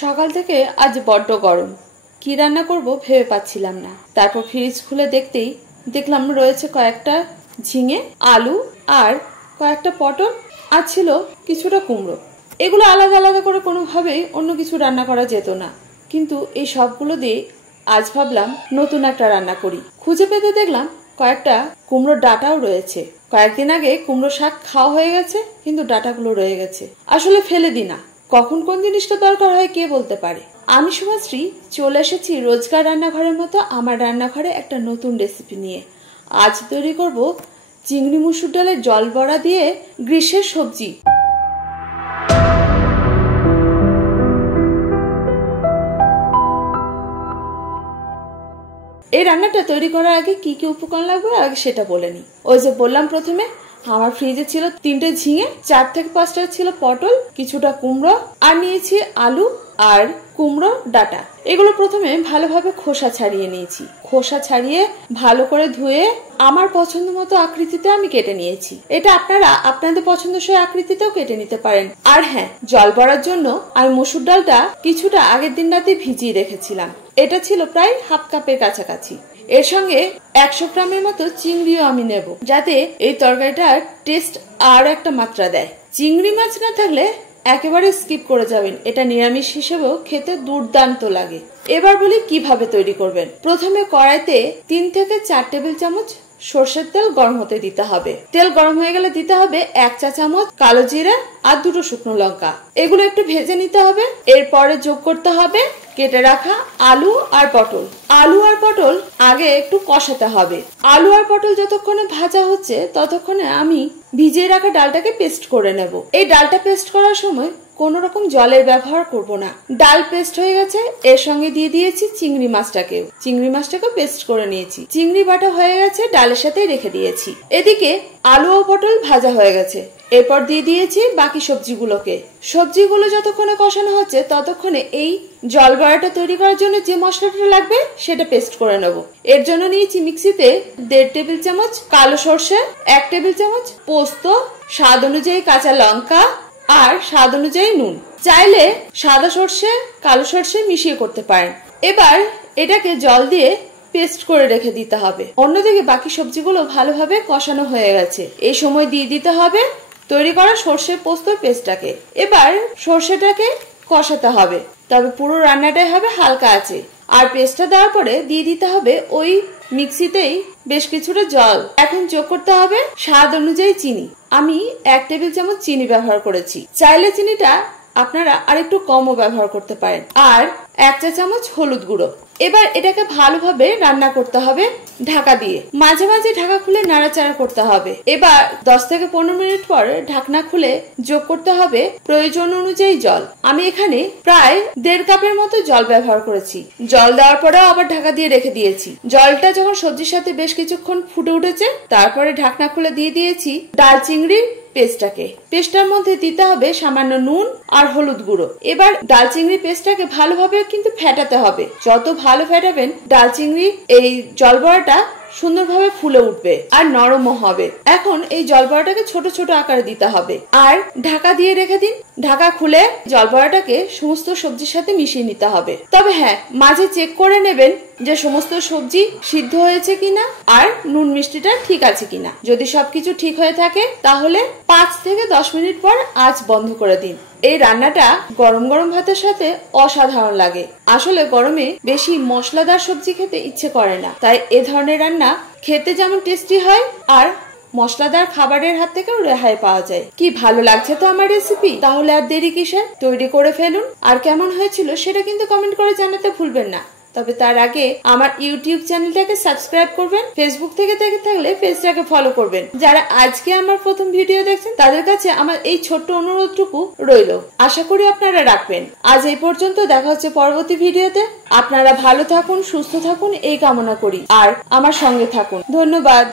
সকাল থেকে আজ বড্ড গরম, কি রান্না করব ভেবে পাচ্ছিলাম না। তারপর ফ্রিজ খুলে দেখতেই দেখলাম রয়েছে কয়েকটা ঝিঙে, আলু আর কয়েকটা পটল, আর ছিল কিছুটা কুমড়ো। এগুলো আলাদা আলাদা করে কোনোভাবেই অন্য কিছু রান্না করা যেত না, কিন্তু এই সবগুলো দিয়ে আজ ভাবলাম নতুন একটা রান্না করি। খুঁজে পেতে দেখলাম কয়েকটা কুমড়োর ডাঁটাও রয়েছে। কয়েকদিন আগে কুমড়ো শাক খাওয়া হয়ে গেছে, কিন্তু ডাঁটাগুলো রয়ে গেছে। আসলে ফেলে দি না, কখন কোন জিনিসটা দরকার হয় কে বলতে পারে। আমি শুভশ্রী চলে এসেছি রোজকার রান্নাঘরের মতো আমার রান্নাঘরে একটা নতুন রেসিপি নিয়ে। আজ তৈরি করব চিংড়ি মুসুর ডালের জল বড়া দিয়ে গ্রীষ্মের সবজি। এই রান্নাটা তৈরি করার আগে কি কি উপকরণ লাগবে আগে সেটা বলে নি। ওই যে বললাম প্রথমে আমার ফ্রিজে ছিল 3টে ঝিঙে, 4 থেকে 5টা ছিল পটল, কিছুটা কুমড়ো, আর নিয়েছি আলু আর কুমড়ো ডাঁটা। এগুলো প্রথমে ভালোভাবে খোসা ছাড়িয়ে নিয়েছি। খোসা ছাড়িয়ে ভালো করে ধুয়ে আমার পছন্দ মতো আকৃতিতে আমি কেটে নিয়েছি। এটা আপনারা আপনাদের পছন্দসই আকৃতিতেও কেটে নিতে পারেন। আর হ্যাঁ, জল বড়ার জন্য আমি মসুর ডালটা কিছুটা আগের দিন রাতে ভিজিয়ে রেখেছিলাম। এটা ছিল প্রায় হাফ কাপের কাছাকাছি। এর সঙ্গে 100 গ্রামের মতো চিংড়িও আমি নেব, যাতে এই তরকারিটার টেস্ট আর একটা মাত্রা দেয়। চিংড়ি মাছ না থাকলে একেবারে স্কিপ করে যাবেন, এটা নিরামিষ হিসেবেও খেতে দুর্দান্ত লাগে। এবার বলি কিভাবে তৈরি করবেন। প্রথমে কড়াইতে 3 থেকে 4 টেবিল চামচ সরষের তেল গরম হতে দিতে হবে। তেল গরম হয়ে গেলে দিতে হবে 1 চা চামচ কালো জিরা আর 2টো শুকনো লঙ্কা। এগুলো একটু ভেজে নিতে হবে। এরপরে যোগ করতে হবে কেটে রাখা আলু আর পটল। আলু আর পটল আগে একটু কষাতে হবে। আলু আর পটল যতক্ষণে ভাজা হচ্ছে ততক্ষণে আমি ভিজিয়ে রাখা ডালটাকে পেস্ট করে নেব। এই ডালটা পেস্ট করার সময় কোন রকম জলের ব্যবহার করব না। ডাল পেস্ট হয়ে গেছে, এর সঙ্গে দিয়ে দিয়েছি চিংড়ি মাছটাকে পেস্ট করে নিয়েছি। চিংড়ি বাটা হয়ে গেছে, ডালের সাথে রেখে দিয়েছি। এদিকে আলু ও পটল ভাজা হয়ে গেছে। এরপর দিয়ে দিয়েছি বাকি সবজিগুলোকে। সবজিগুলো যতক্ষণে কষানো হচ্ছে ততক্ষণে এই জল বড়াটা তৈরি করার জন্য যে মশলাটা লাগবে সেটা পেস্ট করে নেব। এর জন্য নিয়েছি মিক্সিতে 1.5 টেবিল চামচ কালো সরষে, 1 টেবিল চামচ পোস্ত, স্বাদ অনুযায়ী কাঁচা লঙ্কা আর স্বাদ অনুযায়ী নুন। চাইলে সাদা সরষে কালো সরষে মিশিয়ে করতে পারেন। এবার এটাকে জল দিয়ে পেস্ট করে রেখে দিতে হবে। অন্যদিকে বাকি সবজিগুলো ভালোভাবে কষানো হয়ে গেছে। এই সময় দিয়ে দিতে হবে তৈরি করা সরষে পোস্তর পেস্টটাকে। এবার সরষেটাকে কষাতে হবে, তবে পুরো রান্নাটাই হবে হালকা আছে। আর পেস্টটা দেওয়ার পরে দিয়ে দিতে হবে ওই মিক্সিতেই বেশ কিছুটা জল। এখন যোগ করতে হবে স্বাদ অনুযায়ী চিনি। আমি 1 টেবিল চামচ চিনি ব্যবহার করেছি। চাইলে চিনিটা আপনারা আরেকটু কমও ব্যবহার করতে পারেন। আর 1 চা চামচ হলুদ গুঁড়ো। এবার এটাকে ভালোভাবে রান্না করতে হবে ঢাকা দিয়ে। মাঝে মাঝে ঢাকা খুলে নাড়াচাড়া করতে হবে। এবার 10 থেকে 15 মিনিট পর ঢাকনা খুলে যোগ করতে হবে প্রয়োজন অনুযায়ী জল। আমি এখানে প্রায় 1.5 কাপের মতো জল ব্যবহার করেছি। জল দেওয়ার পরেও আবার ঢাকা দিয়ে রেখে দিয়েছি। জলটা যখন সবজির সাথে বেশ কিছুক্ষণ ফুটে উঠেছে, তারপরে ঢাকনা খুলে দিয়ে দিয়েছি ডাল চিংড়ির পেস্টটাকে। পেস্টটার মধ্যে দিতে হবে সামান্য নুন আর হলুদ গুঁড়ো। এবার ডাল চিংড়ি পেস্টটাকে ভালোভাবে কিন্তু ফেটাতে হবে। যত ভালো ফেটাবেন ডাল চিংড়ি এই জল বড়াটা সুন্দরভাবে ফুলে উঠবে আর নরমও হবে। এখন এই জল বড়াটাকে ছোট ছোট আকারে দিতে হবে আর ঢাকা দিয়ে রেখে দিন। ঢাকা খুলে জল বড়াটাকে সমস্ত সবজির সাথে মিশিয়ে নিতে হবে। তবে হ্যাঁ, মাঝে চেক করে নেবেন যে সমস্ত সবজি সিদ্ধ হয়েছে কিনা আর নুন মিষ্টিটা ঠিক আছে কিনা। যদি সবকিছু ঠিক হয়ে থাকে তাহলে 5 থেকে 10 মিনিট পর আঁচ বন্ধ করে দিন। এই রান্নাটা গরম গরম ভাতের সাথে অসাধারণ লাগে। আসলে গরমে বেশি মশলাদার সবজি খেতে ইচ্ছে করে না, তাই এ ধরনের রান্না খেতে যেমন টেস্টি হয় আর মশলাদার খাবারের হাত থেকেও রেহাই পাওয়া যায়। কি ভালো লাগছে তো আমার রেসিপি। তাহলে আর দেরি কিসের, তৈরি করে ফেলুন। আর কেমন হয়েছিল সেটা কিন্তু কমেন্ট করে জানাতে ভুলবেন না। তবে তার আগে আমার ইউটিউব চ্যানেলটাকে সাবস্ক্রাইব করবেন। ফেসবুক থেকে দেখে থাকলে পেজটাকে ফলো করবেন। যারা আজকে আমার প্রথম ভিডিও দেখছেন তাদের কাছে আমার এই ছোট্ট অনুরোধটুকু রইল, আশা করি আপনারা রাখবেন। আজ এই পর্যন্ত, দেখা হচ্ছে পরবর্তী ভিডিওতে। আপনারা ভালো থাকুন, সুস্থ থাকুন এই কামনা করি আর আমার সঙ্গে থাকুন। ধন্যবাদ।